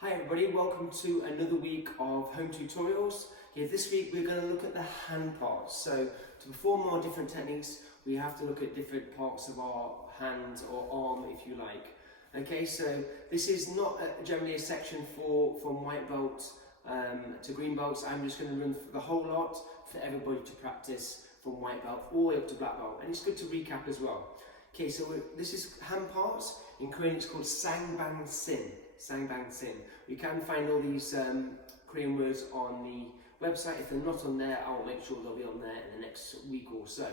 Hi everybody, welcome to another week of home tutorials. This week we're going to look at the hand parts. So to perform our different techniques, we have to look at different parts of our hand or arm, if you like. Okay, so this is not generally a section from white belt to green belts. I'm just going to run through the whole lot for everybody to practice from white belt all the way up to black belt. And it's good to recap as well. Okay, so this is hand parts. In Korean it's called sang bang sin. Sang bang sin. You can find all these Korean words on the website. If they're not on there, I'll make sure they'll be on there in the next week or so.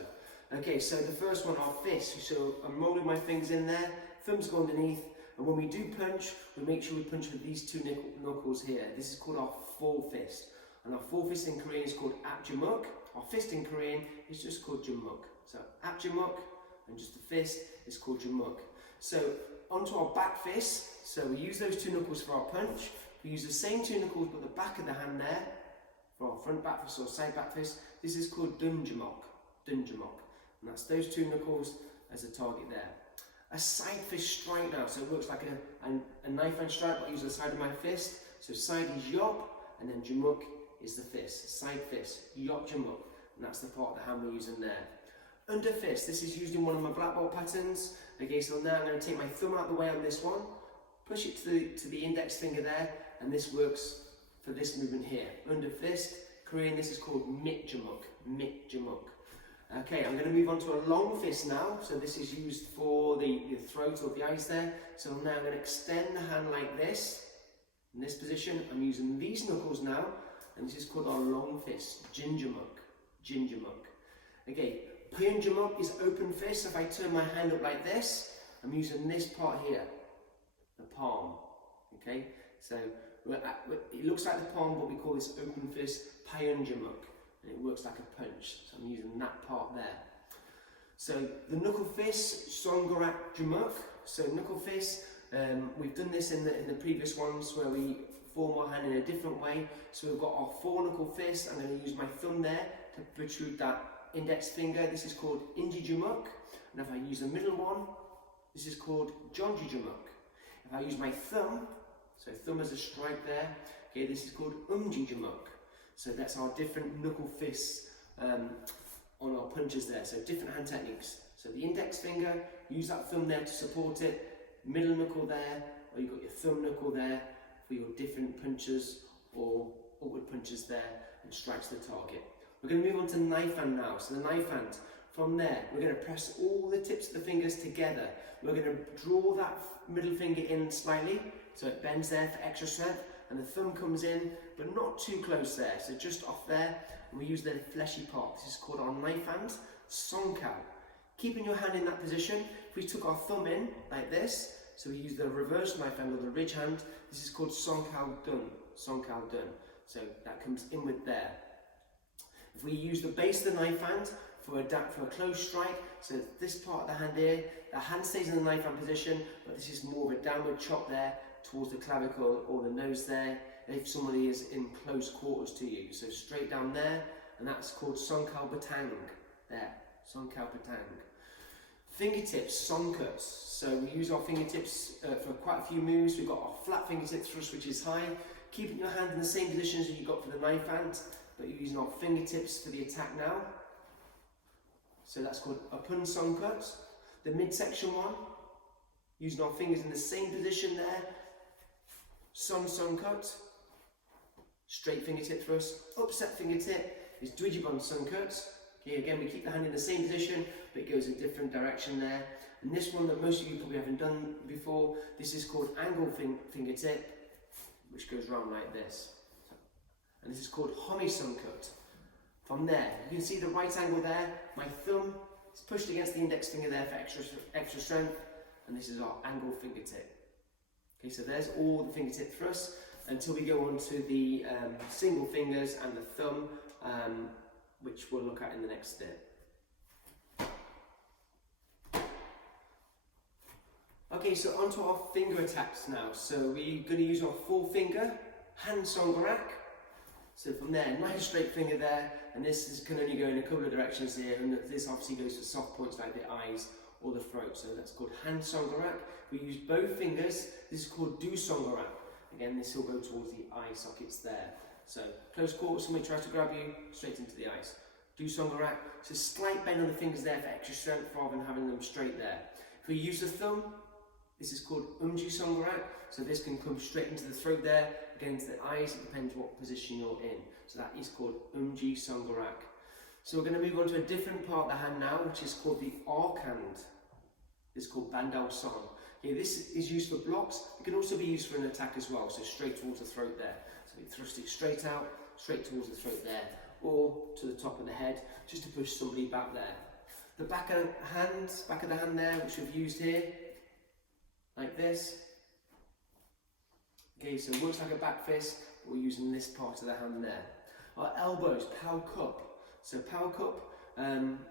Okay, so the first one, our fist. So I'm rolling my fingers in there, thumbs go underneath, and when we do punch, we make sure we punch with these two knuckles here. This is called our full fist. And our full fist in Korean is called apjamuk. Our fist in Korean is just called jamuk. So apjamuk and just the fist is called jamuk. So onto our back fist. So we use those two knuckles for our punch. We use the same two knuckles but the back of the hand there for our front back fist or side back fist. This is called dunjamuk. Dunjamuk. And that's those two knuckles as a target there. A side fist strike now. So it looks like a knife hand strike, but I use the side of my fist. So side is yop and then jamuk is the fist. Side fist, yop jamuk. And that's the part of the hand we're using there. Under fist, this is used in one of my black belt patterns. Okay, so now I'm going to take my thumb out of the way on this one, push it to the index finger there, and this works for this movement here. Under fist, Korean, this is called mitjamuk, mitjamuk. Okay, I'm going to move on to a long fist now. So this is used for the throat or the eyes there. So now I'm going to extend the hand like this. In this position, I'm using these knuckles now, and this is called our long fist, jinjamuk, jinjamuk. Okay. Pyunjamuk is open fist. If I turn my hand up like this, I'm using this part here, the palm. Okay, so it looks like the palm, but we call this open fist Pyunjamuk, and it works like a punch. So I'm using that part there. So the knuckle fist, Songorak Jamuk. So knuckle fist, we've done this in the previous ones where we form our hand in a different way. So we've got our four knuckle fist. I'm going to use my thumb there to protrude that index finger. This is called Injijamuk, and if I use the middle one, this is called Jonjijamuk. If I use my thumb, so thumb as a strike there, okay, this is called Umjijamuk. So that's our different knuckle fists on our punches there. So different hand techniques. So the index finger, use that thumb there to support it, middle knuckle there, or you've got your thumb knuckle there for your different punches or upward punches there, and strikes the target. We're going to move on to the knife hand now. So the knife hand, from there, we're going to press all the tips of the fingers together. We're going to draw that middle finger in slightly, so it bends there for extra strength, and the thumb comes in, but not too close there, so just off there, and we use the fleshy part. This is called our knife hand, songkao. Keeping your hand in that position, if we took our thumb in, like this, so we use the reverse knife hand or the ridge hand, this is called songkao dun, songkao dun. So that comes inward there. If we use the base of the knife hand for a close strike, so this part of the hand here, the hand stays in the knife hand position, but this is more of a downward chop there towards the clavicle or the nose there, if somebody is in close quarters to you. So straight down there, and that's called Songkao Batang, there, Songkao Batang. Fingertips, songkuts. So we use our fingertips for quite a few moves. We've got our flat fingertip thrust, which is high, keeping your hand in the same position as you got for the knife hand, but you're using our fingertips for the attack now. So that's called a pun songkut. The midsection one, using our fingers in the same position there, sun songkut. Straight fingertip thrust, upset fingertip is dwijibon songkut. Okay, again we keep the hand in the same position, but it goes a different direction there. And this one that most of you probably haven't done before, this is called angle fingertip, which goes around like this. And this is called Homi Songkut. From there, you can see the right angle there. My thumb is pushed against the index finger there for extra strength, and this is our angle fingertip. Okay, so there's all the fingertip thrusts until we go on to the single fingers and the thumb, which we'll look at in the next step. Okay, so onto our finger attacks now. So we're going to use our full finger, hand songorak. So from there, nice straight finger there, and this can only go in a couple of directions here, and this obviously goes for soft points like the eyes or the throat, so that's called hand songorak. We use both fingers, this is called do songorak. Again, this will go towards the eye sockets there. So close quarters, somebody tries to grab you, straight into the eyes. Do Songarak, it's a slight bend on the fingers there for extra strength rather than having them straight there. If we use the thumb, this is called Songarak, so this can come straight into the throat there, again into the eyes, it depends what position you're in. So that is called Songarak. So we're going to move on to a different part of the hand now, which is called the arc hand. This is called Bandao Son. Okay, this is used for blocks, it can also be used for an attack as well, so straight towards the throat there. So we thrust it straight out, straight towards the throat there, or to the top of the head, just to push somebody back there. The back of the hand there, which we've used here, like this. Okay, so it works like a back fist, but we're using this part of the hand there. Our elbows, Pao Cup. So Pao Cup,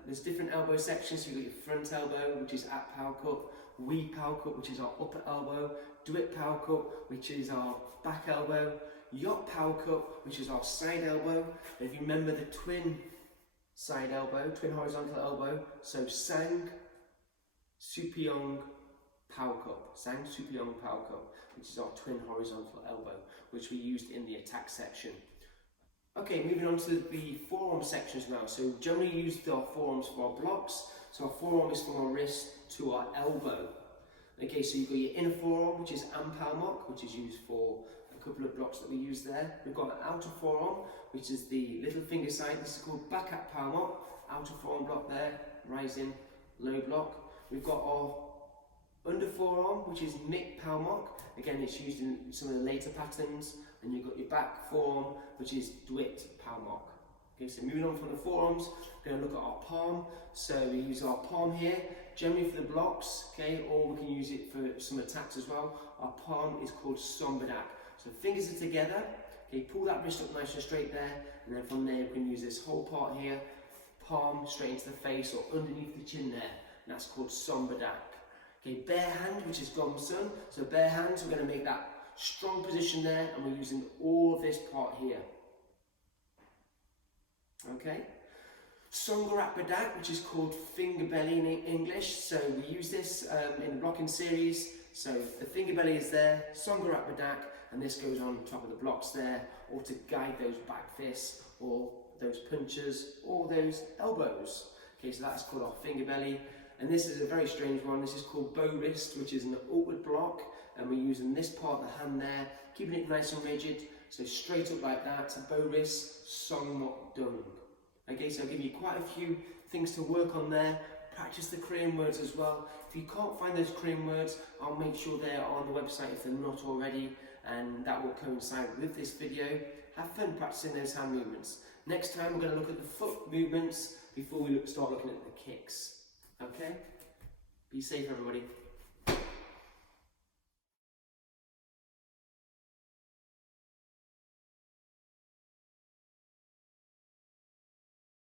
there's different elbow sections. You've got your front elbow, which is at Pao Cup, Wee Pao Cup, which is our upper elbow, Duet Pao Cup, which is our back elbow, Yot Pao Cup, which is our side elbow. And if you remember the twin side elbow, twin horizontal elbow, so Sang, Supiong, Pao Cup, Sang, Supiong, Pao Cup, which is our twin horizontal elbow, which we used in the attack section. Okay, moving on to the forearm sections now. So generally use our forearms for our blocks. So our forearm is from our wrist to our elbow. Okay, so you've got your inner forearm, which is Ampalmok, which is used for a couple of blocks that we use there. We've got an outer forearm, which is the little finger side. This is called Bakat Palmok, outer forearm block there, rising, low block. We've got our under forearm, which is Mik Palmok. Again, it's used in some of the later patterns. And you've got your back forearm, which is Dwit Palmok. Okay, so moving on from the forearms, we're going to look at our palm. So we use our palm here, generally for the blocks, okay, or we can use it for some attacks as well. Our palm is called Sombadak. So fingers are together, okay, pull that wrist up nice and straight there, and then from there we can use this whole part here, palm straight into the face or underneath the chin there, and that's called Sombadak. Okay, bare hand, which is Gomsun. So bare hands, we're going to make that strong position there, and we're using all of this part here. Okay, Songarak Badak, which is called finger belly in English. So we use this in the blocking series. So the finger belly is there, Songarak Badak, and this goes on top of the blocks there, or to guide those back fists, or those punches, or those elbows. Okay, so that's called our finger belly. And this is a very strange one. This is called bow wrist, which is an upward block. And we're using this part of the hand there, keeping it nice and rigid, so straight up like that, bow wrist, Song Mok Dung. Okay, so I'll give you quite a few things to work on there. Practice the Korean words as well. If you can't find those Korean words, I'll make sure they're on the website if they're not already, and that will coincide with this video. Have fun practicing those hand movements. Next time we're going to look at the foot movements before we start looking at the kicks. Okay? Be safe, everybody.